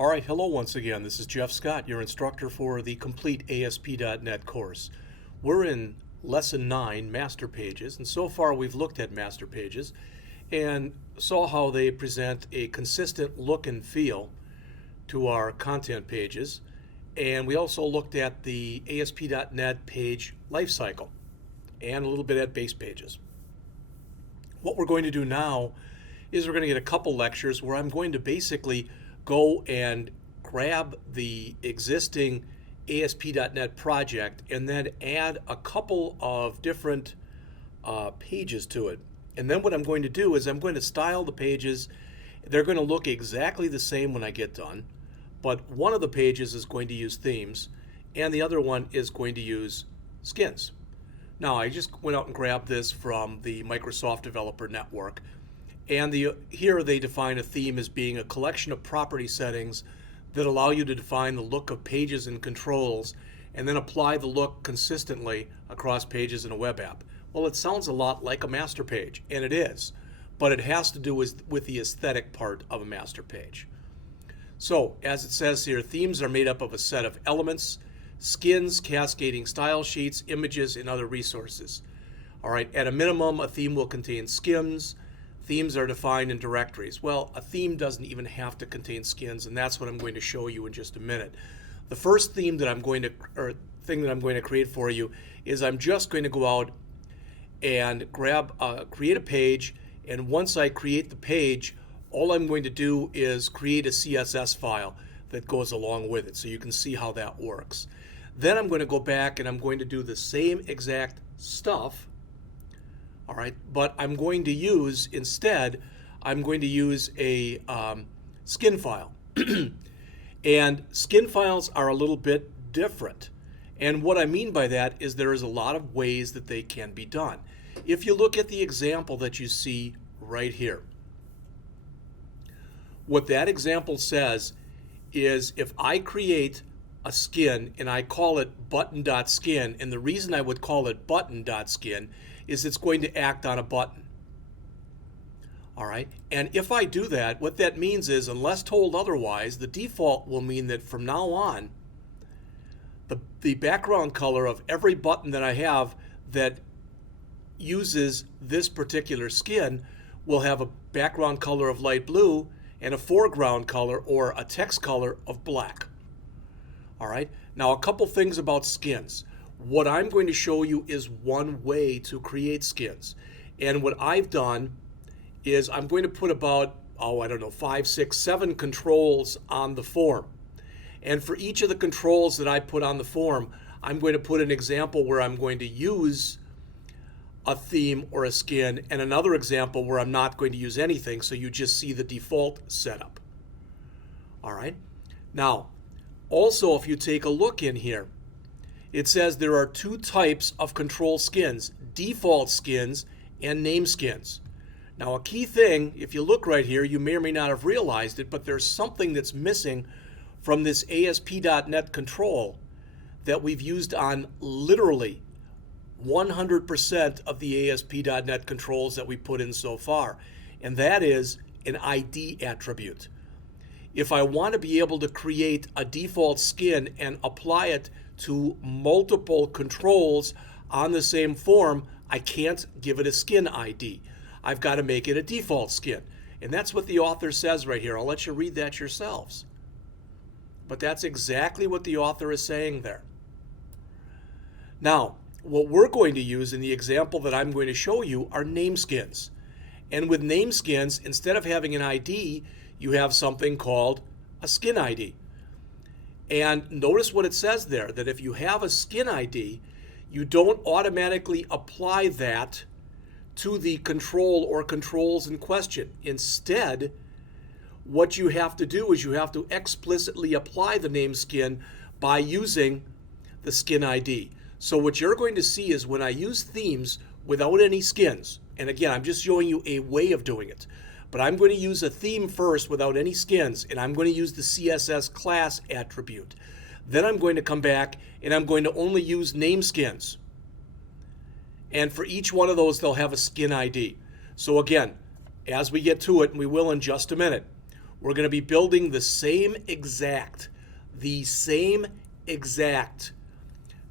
All right, hello once again. This is Jeff Scott, your instructor for the complete ASP.NET course. We're in Lesson 9, Master Pages, and so far we've looked at Master Pages and saw how they present a consistent look and feel to our content pages. And we also looked at the ASP.NET page lifecycle and a little bit at base pages. What we're going to do now is we're going to get a couple lectures where I'm going to basically go and grab the existing ASP.NET project and then add a couple of different pages to it. And then what I'm going to do is I'm going to style the pages. They're going to look exactly the same when I get done, but one of the pages is going to use themes and the other one is going to use skins. Now, I just went out and grabbed this from the Microsoft Developer Network. And here they define a theme as being a collection of property settings that allow you to define the look of pages and controls and then apply the look consistently across pages in a web app. Well, it sounds a lot like a master page, and it is, but it has to do with the aesthetic part of a master page. So, as it says here, themes are made up of a set of elements, skins, cascading style sheets, images, and other resources. All right, at a minimum, a theme will contain skins. Themes are defined in directories. Well, a theme doesn't even have to contain skins, and that's what I'm going to show you in just a minute. The first theme that I'm going to, or thing that I'm going to create for you is I'm just going to go out and create a page, and once I create the page, all I'm going to do is create a CSS file that goes along with it, so you can see how that works. Then I'm going to go back and I'm going to do the same exact stuff. All right, but I'm going to use, instead, I'm going to use a skin file. And skin files are a little bit different. And what I mean by that is there is a lot of ways that they can be done. If you look at the example that you see right here, what that example says is if I create a skin and I call it button.skin, and the reason I would call it button.skin is it's going to act on a button. All right, and if I do that, what that means is, unless told otherwise, the default will mean that from now on, the background color of every button that I have that uses this particular skin will have a background color of light blue and a foreground color or a text color of black. All right, now a couple things about skins. What I'm going to show you is one way to create skins. And what I've done is I'm going to put about, 5, 6, 7 controls on the form. And for each of the controls that I put on the form, I'm going to put an example where I'm going to use a theme or a skin, and another example where I'm not going to use anything, so you just see the default setup. All right. Now, also, if you take a look in here, it says there are two types of control skins, default skins and name skins. Now, a key thing, if you look right here, you may or may not have realized it, but there's something that's missing from this ASP.NET control that we've used on literally 100% of the ASP.NET controls that we put in so far, and that is an ID attribute. If I want to be able to create a default skin and apply it to multiple controls on the same form, I can't give it a skin ID. I've got to make it a default skin. And that's what the author says right here. I'll let you read that yourselves. But that's exactly what the author is saying there. Now, what we're going to use in the example that I'm going to show you are name skins. And with name skins, instead of having an ID, you have something called a skin ID. And notice what it says there, that if you have a skin ID, you don't automatically apply that to the control or controls in question. Instead, what you have to do is you have to explicitly apply the name skin by using the skin ID. So what you're going to see is when I use themes without any skins, and again, I'm just showing you a way of doing it, but I'm going to use a theme first without any skins, and I'm going to use the CSS class attribute. Then I'm going to come back and I'm going to only use name skins. And for each one of those, they'll have a skin ID. So again, as we get to it, and we will in just a minute, We're going to be building the same exact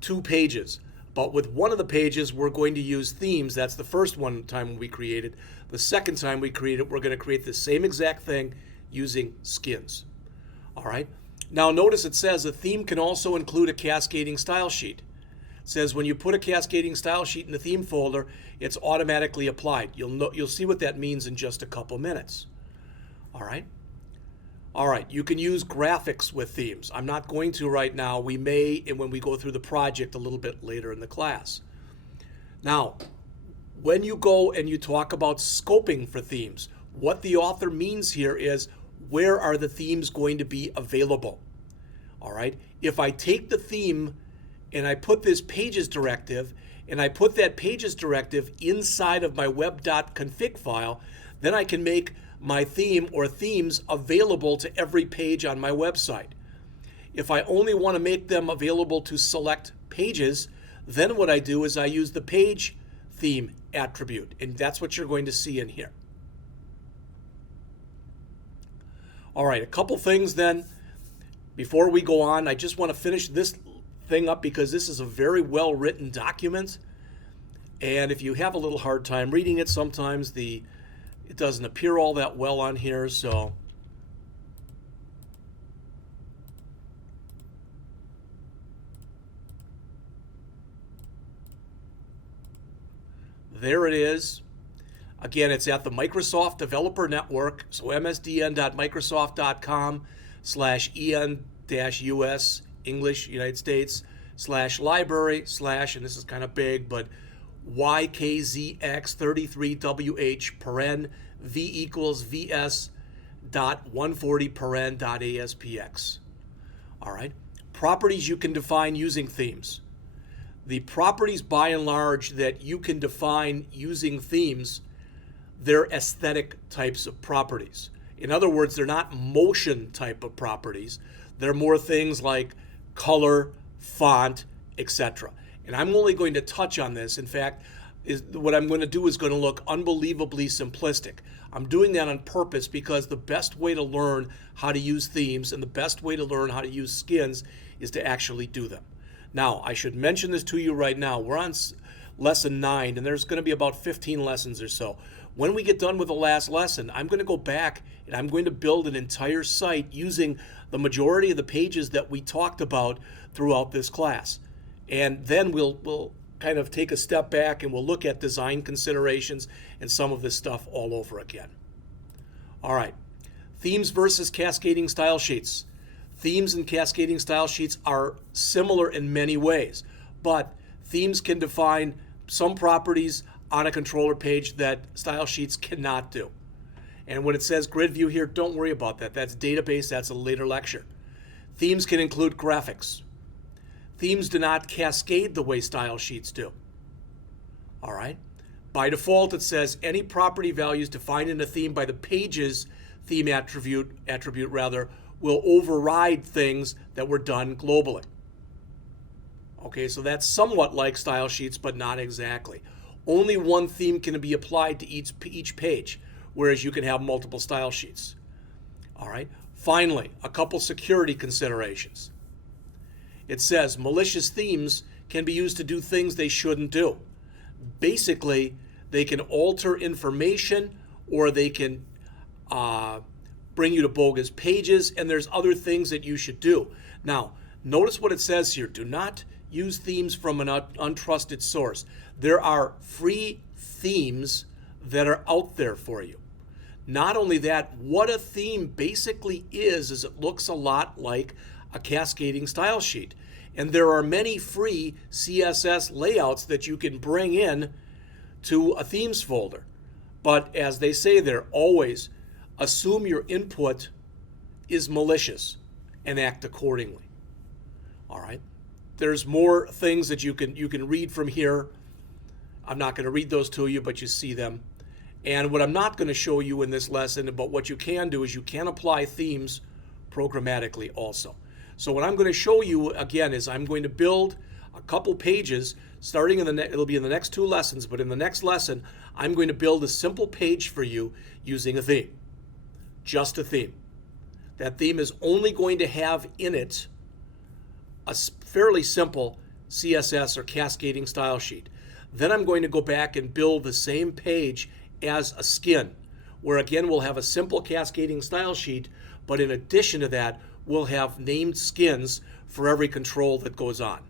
2 pages. But with one of the pages, we're going to use themes. That's the first one time we created. The second time we create it, we're going to create the same exact thing using skins. All right. Now notice it says a theme can also include a cascading style sheet. It says when you put a cascading style sheet in the theme folder, it's automatically applied. You'll see what that means in just a couple minutes. All right. All right, you can use graphics with themes. I'm not going to right now. We may, and when we go through the project a little bit later in the class. Now, when you go and you talk about scoping for themes, what the author means here is where are the themes going to be available? All right, if I take the theme and I put this pages directive and I put that pages directive inside of my web.config file, then I can make my theme or themes available to every page on my website. If I only want to make them available to select pages, then what I do is I use the page theme attribute, and that's what you're going to see in here. All right, a couple things then. Before we go on, I just want to finish this thing up because this is a very well-written document, and if you have a little hard time reading it, sometimes it doesn't appear all that well on here, so there it is. Again, it's at the Microsoft Developer Network, so msdn.microsoft.com/en-us, English, United States, /library/ and this is kind of big, but YKZX33WH paren V equals VS dot 140 paren dot ASPX. All right. Properties you can define using themes. The properties by and large that you can define using themes, they're aesthetic types of properties. In other words, they're not motion type of properties. They're more things like color, font, etc. And I'm only going to touch on this. In fact, what I'm going to do is going to look unbelievably simplistic. I'm doing that on purpose because the best way to learn how to use themes and the best way to learn how to use skins is to actually do them. Now, I should mention this to you right now. We're on lesson 9, and there's going to be about 15 lessons or so. When we get done with the last lesson, I'm going to go back and I'm going to build an entire site using the majority of the pages that we talked about throughout this class. And then we'll kind of take a step back and we'll look at design considerations and some of this stuff all over again. All right, themes versus cascading style sheets. Themes and cascading style sheets are similar in many ways, but themes can define some properties on a controller page that style sheets cannot do. And when it says grid view here, don't worry about that. That's database, that's a later lecture. Themes can include graphics. Themes do not cascade the way style sheets do. All right. By default, it says any property values defined in a theme by the pages theme attribute will override things that were done globally. Okay, so that's somewhat like style sheets, but not exactly. Only one theme can be applied to each page, whereas you can have multiple style sheets. All right. Finally, a couple security considerations. It says malicious themes can be used to do things they shouldn't do. Basically, they can alter information or they can bring you to bogus pages, and there's other things that you should do. Now, notice what it says here. Do not use themes from an untrusted source. There are free themes that are out there for you. Not only that, what a theme basically is it looks a lot like a cascading style sheet. And there are many free CSS layouts that you can bring in to a themes folder. But as they say there, always assume your input is malicious and act accordingly. All right. There's more things that you can read from here. I'm not going to read those to you, but you see them. And what I'm not going to show you in this lesson, but what you can do is you can apply themes programmatically also. So what I'm going to show you again is I'm going to build a couple pages starting in it'll be in the next 2 lessons, but in the next lesson, I'm going to build a simple page for you using a theme. Just a theme. That theme is only going to have in it a fairly simple CSS or cascading style sheet. Then I'm going to go back and build the same page as a skin, where again we'll have a simple cascading style sheet, but in addition to that, we'll have named skins for every control that goes on.